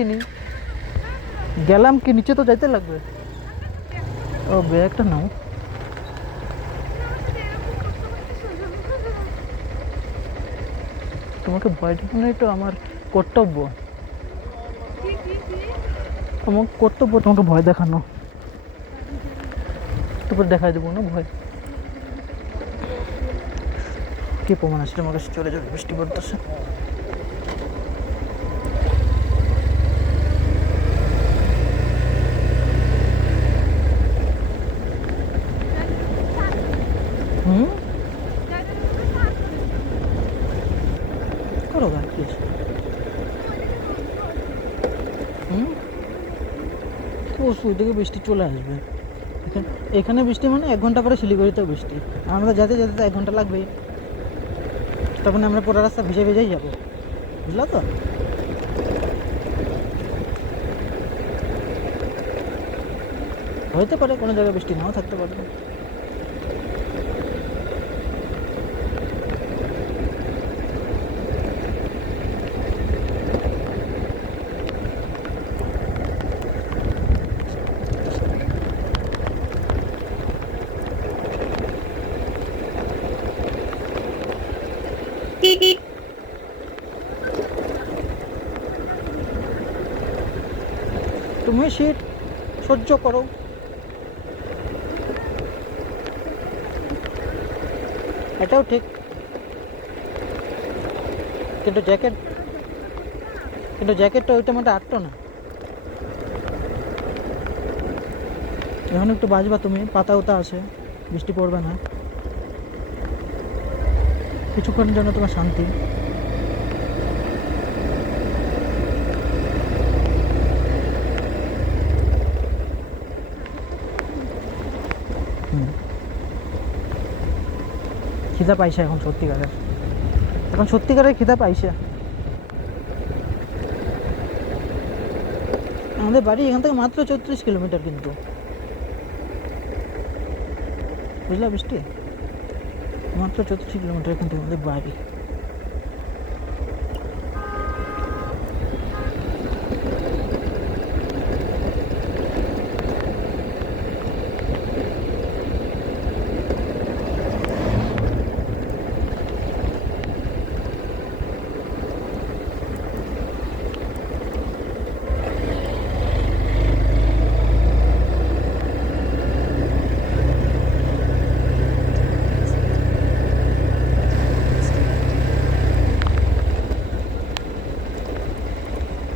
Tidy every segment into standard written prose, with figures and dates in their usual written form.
কিনি গেলাম কি নিচে তো যাইতে লাগবে। ও ব্যাগটা নাও। তোমাকে ভয় দেখানোই তো আমার কর্তব্য। আমার কর্তব্য তোমাকে ভয় দেখানো। তারপর দেখাই দেবো না ভয়। কি প্রমাণ আছে তোমার কাছে? চলে যাবে, বৃষ্টি পড়তেছে। হুম, করো গা প্লিজ। হুম, ওই দিকে বৃষ্টি চলে আসবে। এখানে বৃষ্টি মানে 1 ঘন্টা পরে শিলিগুড়িতেও বৃষ্টি। আমরা যেতে যেতে তো 1 ঘন্টা লাগবেই। তখন আমরা পুরো রাস্তা ভিজে ভিজেই যাবো, বুঝলা তো? হইতে পারে কোনো জায়গায় বৃষ্টি নাও থাকতে পারে। তুমি শীত সহ্য করো। এটাও ঠিক, কিন্তু জ্যাকেটটা ওইটা মধ্যে আটতো না। এখন একটু বাজবা, তুমি পাতা উতা আছে, বৃষ্টি পড়বে না কিছুক্ষণের জন্য, তোমার শান্তি। খিদা পাইছে এখন সত্যিকারের, এখন সত্যিকারের খিদা পাইছে। আমাদের বাড়ি এখান থেকে মাত্র 34 কিলোমিটার, কিন্তু বুঝলা বৃষ্টি, মাত্র 34 কিলোমিটার এখান থেকে আমাদের বাড়ি।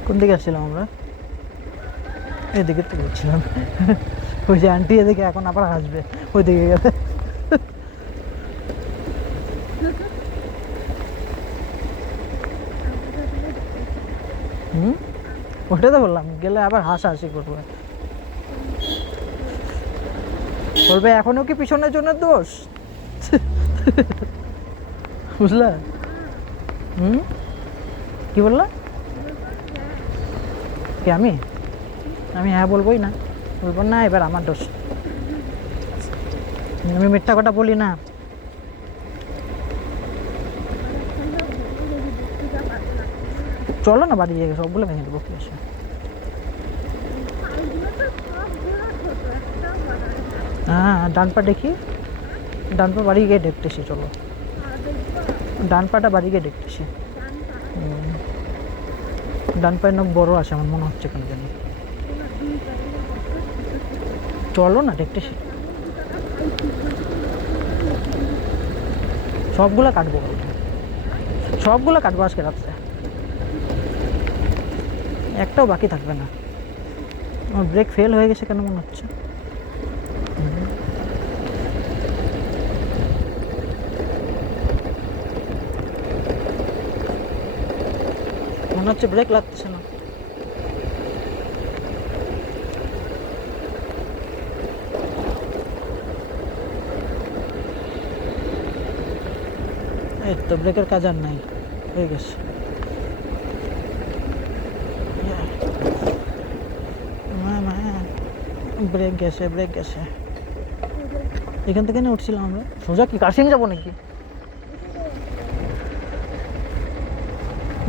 কোন দিকে আসছিলাম আমরা? এদিকে তো বলছিলাম। ওই যে আন্টি এদিকে এখন আবার আসবে ওই দিকে গেলে। হুম, ওটাই তো বললাম, গেলে আবার হাসাহাসি করবে, বলবে এখনো কি পিছনের জন্য দোষ। বুঝলা? হুম, কি বললা? কি আমি আমি হ্যাঁ বলবোই না, বলবো না এবার আমার দোষ। আমি মিথ্যা কথা বলি না। চলো না বাড়ি গিয়ে সবগুলো ভেঙে দেবো, কি আছে? হ্যাঁ, ডান পা দেখি, ডান পা বাড়ি গিয়ে দেখতেছি, চলো ডান পাটা বাড়ি গিয়ে দেখতেছি। ডান পায়ের নখ বড় আছে আমার মনে হচ্ছে কেন জানি। চলো না দেখতেছি, সবগুলো কাটবো, সবগুলো কাটবো আজকে রাত্রে, একটাও বাকি থাকবে না। আমার ব্রেক ফেল হয়ে গেছে কেন মনে হচ্ছে। মনে হচ্ছে ব্রেক লাগতেছে না। এই তো ব্রেকের কাজ আর নাই, হয়ে গেছে। ব্রেক গেছে, ব্রেক গেছে। এখান থেকে না উঠছিলাম আমরা, সোজা কি কাশিং যাবো নাকি?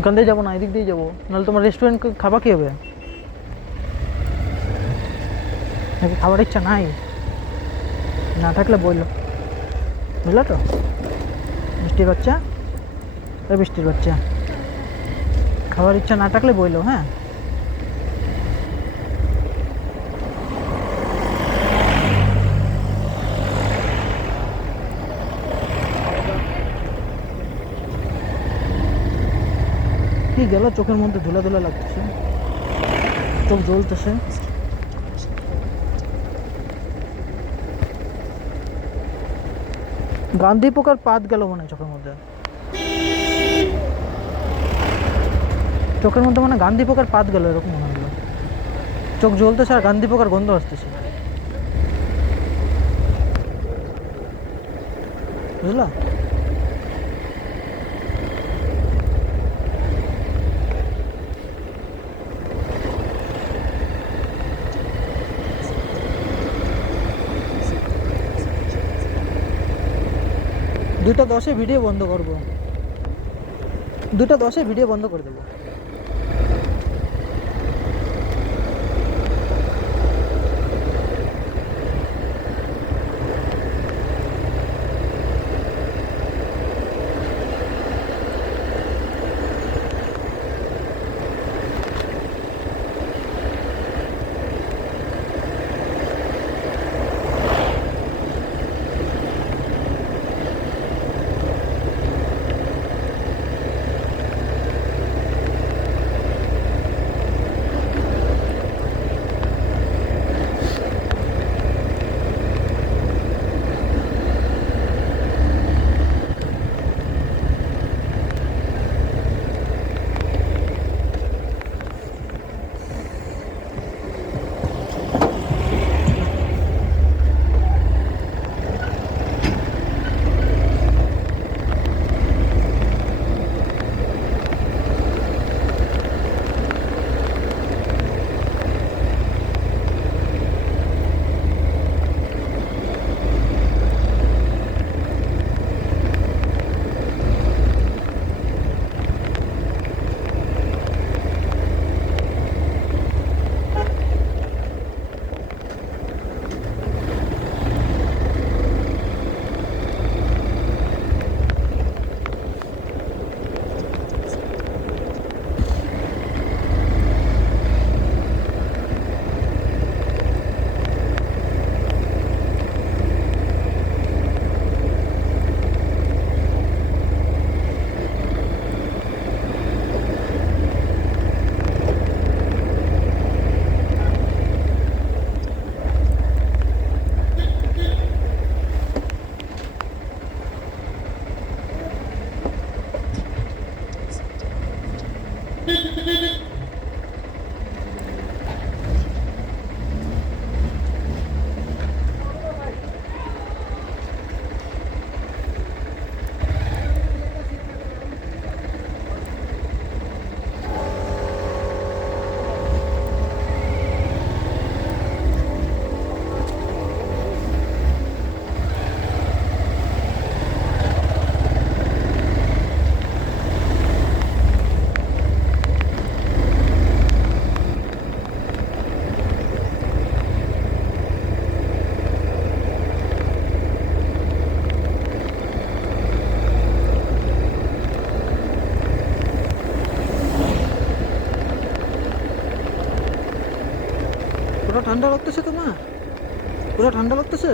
ওখান দিয়ে যাবো না, এদিক দিয়ে যাবো, নাহলে তোমার রেস্টুরেন্ট খাবা কী হবে? নাকি খাবার ইচ্ছা নাই? না থাকলে বললো, বুঝলো তো? বৃষ্টির বাচ্চা, ওই বৃষ্টির বাচ্চা, খাবার ইচ্ছা না থাকলে বললো, হ্যাঁ? কি গেল, চোখের মধ্যে ধুলা ধুলা লাগতেছে, চোখ জ্বলতেছে। গান্ধী পোকার পাত গেল মনে হয় চোখের মধ্যে, চোখের মধ্যে মানে গান্ধী পোকার পাত গেল এরকম মনে হলো। চোখ জ্বলতেছে আর গান্ধী পোকার গন্ধ আসতেছে, বুঝলা? দুটো 10-এ ভিডিও বন্ধ করবো, 2:10 ভিডিও বন্ধ করে দেবো। পুরো ঠান্ডা লাগতেছে তোমার? পুরো ঠান্ডা লাগতেছে?